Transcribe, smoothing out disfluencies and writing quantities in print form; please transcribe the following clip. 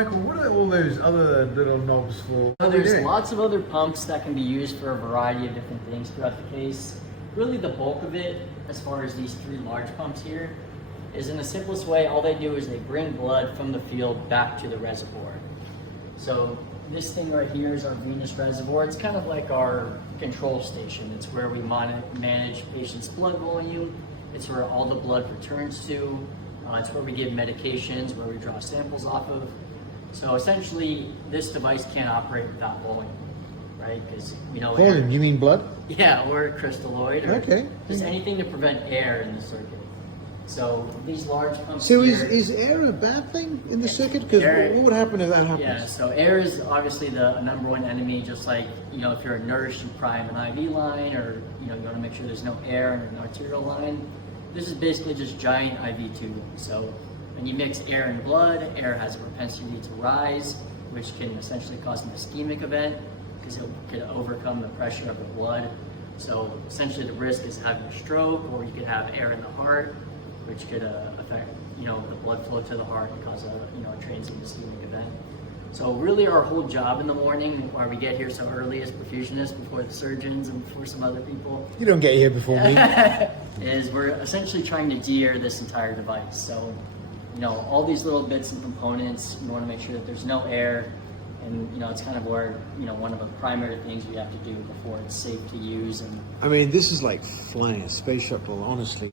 Michael, what are all those other little knobs for? So there's lots of other pumps that can be used for a variety of different things throughout the case. Really the bulk of it, as far as these three large pumps here, is in the simplest way, all they do is they bring blood from the field back to the reservoir. So this thing right here is our venous reservoir. It's kind of like our control station. It's where we manage patients' blood volume. It's where all the blood returns to. It's where we give medications, where we draw samples off of. So essentially, this device can't operate without volume, right? Because we know Volume, you mean blood? Yeah, or crystalloid, or okay. Just anything to prevent air in the circuit. So these large pumps. So here, is air a bad thing in the circuit? Because what would happen if that happens? Yeah, so air is obviously the number one enemy. Just like, you know, if you're a nurse, you prime an IV line, or you know, you want to make sure there's no air in an arterial line. This is basically just giant IV tubing. So when you mix air and blood, air has a propensity to rise, which can essentially cause an ischemic event because it could overcome the pressure of the blood. So essentially the risk is having a stroke, or you could have air in the heart, which could affect, you know, the blood flow to the heart and cause a transient ischemic event. So really our whole job in the morning, why we get here so early as perfusionists before the surgeons and before some other people. You don't get here before me. Is we're essentially trying to de-air this entire device. So, you know, all these little bits and components, you want to make sure that there's no air. And, you know, it's kind of where, you know, one of the primary things we have to do before it's safe to use. And I mean, this is like flying a space shuttle, honestly.